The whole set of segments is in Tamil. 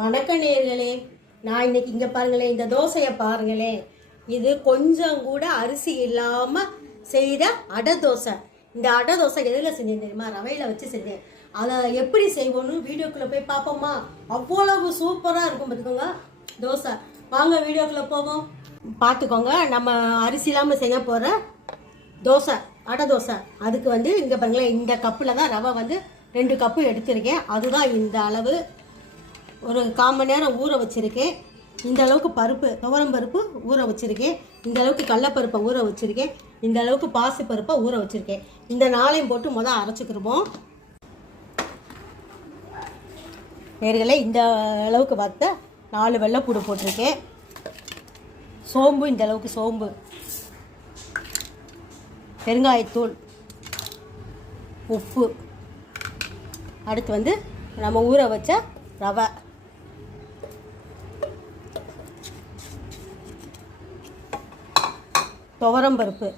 வணக்க நேர்களே நான் இன்னைக்கு இங்கே பாருங்களேன் இந்த தோசையை பாருங்களேன். இது கொஞ்சம் கூட அரிசி இல்லாமல் செய்த அடை தோசை. இந்த அடை தோசை எதில் செஞ்சேன் தெரியுமா? ரவையில் வச்சு செஞ்சேன். அதை எப்படி செய்வோன்னு வீடியோக்குள்ளே போய் பார்ப்போமா? அவ்வளவு சூப்பராக இருக்கும் பார்த்துக்கோங்க தோசை. வாங்க வீடியோக்குள்ளே போவோம். பார்த்துக்கோங்க நம்ம அரிசி இல்லாமல் செய்ய போகிற தோசை அடை தோசை. அதுக்கு வந்து இங்கே பாருங்களேன் இந்த கப்பில் தான் ரவை வந்து ரெண்டு கப்பு எடுத்திருக்கேன். அதுதான் இந்த அளவு. ஒரு கால் மணி நேரம் ஊற வச்சுருக்கேன். இந்த அளவுக்கு பருப்பு துவரம் பருப்பு ஊற வச்சுருக்கேன். இந்த அளவுக்கு கடலப்பருப்பை ஊற வச்சுருக்கேன். இந்த அளவுக்கு பாசி பருப்பை ஊற வச்சுருக்கேன். இந்த நாளையும் போட்டு முதல் அரைச்சிக்கிருவோம். நேர்களை இந்த அளவுக்கு பார்த்த நாலு வெள்ளைப்பூடு போட்டிருக்கேன். சோம்பு இந்த அளவுக்கு சோம்பு. பெருங்காயத்தூள் உப்பு. அடுத்து வந்து நம்ம ஊற வச்ச ரவை. துவரம் பருப்பு.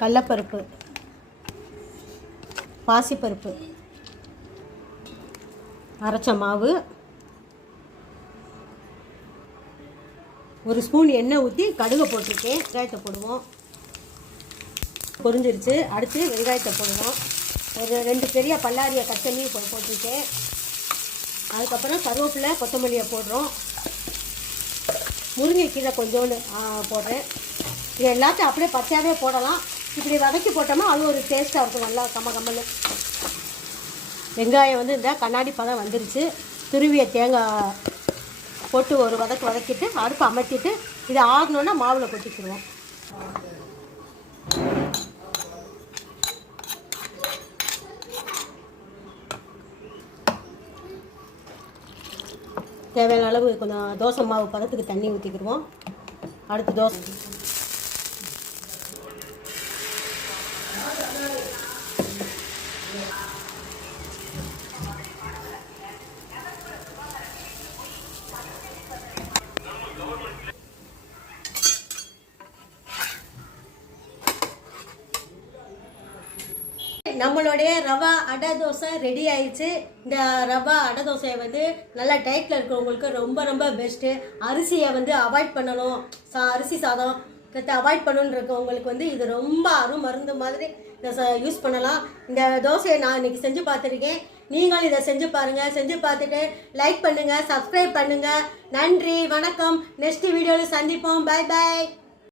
கடலப்பருப்பு. பாசிப்பருப்பு. அரைச்ச மாவு. ஒரு ஸ்பூன் எண்ணெய் ஊற்றி கடுகை போட்டிருக்கேன். வெங்காயத்தை போடுவோம். பொரிஞ்சிருச்சு. அடுத்து வெங்காயத்தை போடுவோம் ஒரு ரெண்டு பெரிய பல்லாரியை கட் பண்ணி போட்டிருக்கேன். அதுக்கப்புறம் கருவேப்பிலை கொத்தமல்லியை போடுறோம். முருங்கைக்கீரை கொஞ்சோண்டு போடுறேன். இது எல்லாத்தையும் அப்படியே பச்சையாகவே போடலாம். இப்படி வதக்கி போட்டோமா அது ஒரு டேஸ்ட்டாக இருக்கும். நல்லா கம்ம கம்மல் வெங்காயம் வந்து இந்த கண்ணாடி பதம் வந்துருச்சு. துருவிய தேங்காய் போட்டு ஒரு வதக்கு வதக்கிட்டு அடுப்பு அமர்த்திட்டு இதை ஆகணுன்னா மாவில் கொட்டிக்கிடுவோம். தேவையான அளவு கொஞ்சம் தோசை மாவு பதத்துக்கு தண்ணி ஊற்றிக்கிடுவோம் அடுத்து தோசை நம்மளுடைய ரவா அடை தோசை ரெடி ஆயிடுச்சு. இந்த ரவா அடை தோசையை வந்து நல்லா டயட்டில் இருக்கிறவங்களுக்கு ரொம்ப ரொம்ப பெஸ்ட்டு அரிசியை வந்து அவாய்ட் பண்ணணும். சா அரிசி சாதம். அவாய்ட் பண்ணணுன்றவங்களுக்கு வந்து இது ரொம்ப அரும் மருந்து மாதிரி இதை யூஸ் பண்ணலாம். இந்த தோசையை நான் இன்னைக்கு செஞ்சு பார்த்துருக்கேன். நீங்களும் இதை செஞ்சு பாருங்கள் செஞ்சு பார்த்துட்டு லைக் பண்ணுங்கள் சப்ஸ்கிரைப் பண்ணுங்கள் நன்றி வணக்கம். நெக்ஸ்ட் வீடியோவில் சந்திப்போம். பாய் பாய்